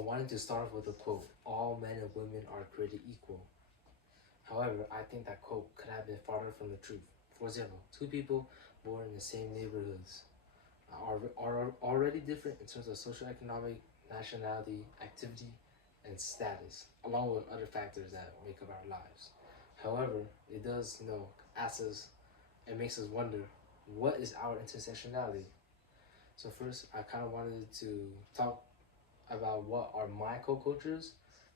wanted to start off with a quote: "All men and women are created equal." However, I think that quote could have been farther from the truth. For example, two people born in the same neighborhoods are already different in terms of socioeconomic, nationality, activity, and status, along with other factors that make up our lives. However, it does, ask us and makes us wonder, what is our intersectionality? So first, I kind of wanted to talk about what are my co-cultures,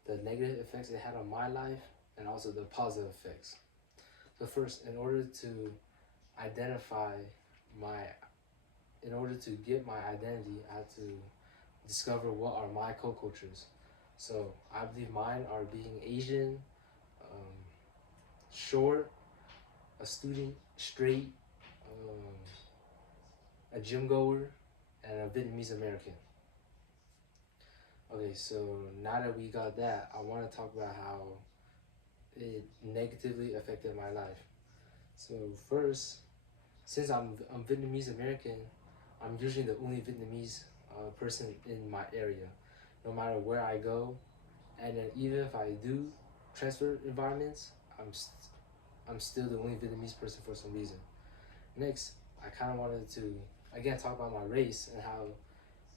the negative effects it had on my life, and also the positive effects. So first, identify my, in order to get my identity, I had to discover what are my co-cultures. So I believe mine are being Asian, um, short, a student, straight, a gym goer, and a Vietnamese American. Okay, so now that we got that, I want to talk about how it negatively affected my life. So first, since I'm Vietnamese American, I'm usually the only Vietnamese person in my area, no matter where I go, and then even if I do transfer environments, I'm still the only Vietnamese person for some reason. Next, I kind of wanted to again talk about my race and how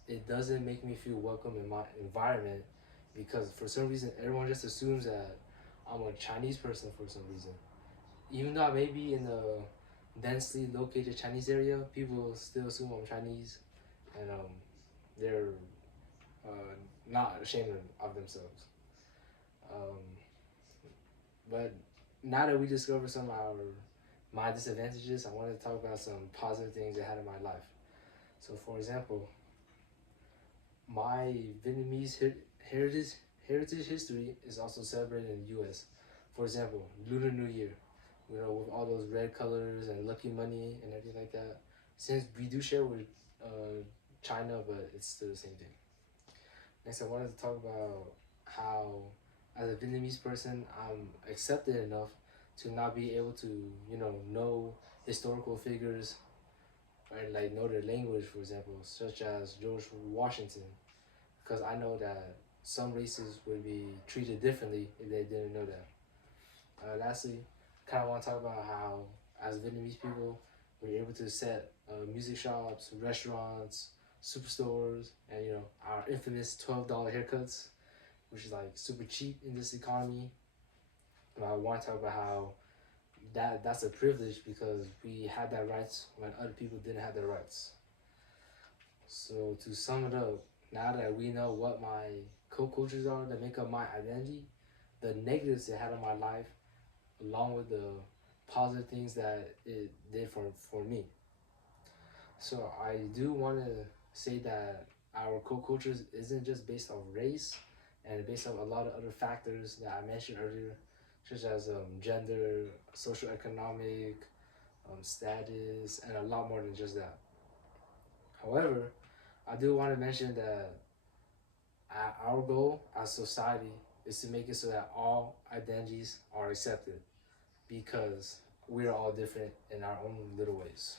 it doesn't make me feel welcome in my environment because for some reason everyone just assumes that I'm a Chinese person for some reason. Even though I may be in a densely located Chinese area, people still assume I'm Chinese, and they're uh, not ashamed of themselves. Um, but now that we discovered some of my disadvantages, I want to talk about some positive things I had in my life. So, for example, my Vietnamese heritage heritage history is also celebrated in the U.S. For example, Lunar New Year, with all those red colors and lucky money and everything like that. Since we do share with China, but it's still the same thing. Next, I wanted to talk about how, as a Vietnamese person, I'm accepted enough to not be able to, know historical figures and like know their language, for example, such as George Washington, because I know that some races would be treated differently if they didn't know that. Lastly, kind of want to talk about how, as Vietnamese people, we're able to set music shops, restaurants, superstores, and our infamous $12 haircuts, which is like super cheap in this economy. And I want to talk about how that's a privilege because we had that rights when other people didn't have their rights. So to sum it up, now that we know what my co-cultures are that make up my identity, the negatives it had on my life, along with the positive things that it did for me. So I do want to say that our co-cultures isn't just based on race and based on a lot of other factors that I mentioned earlier, such as gender, social economic, status, and a lot more than just that. However, I do want to mention that our goal as society is to make it so that all identities are accepted because we're all different in our own little ways.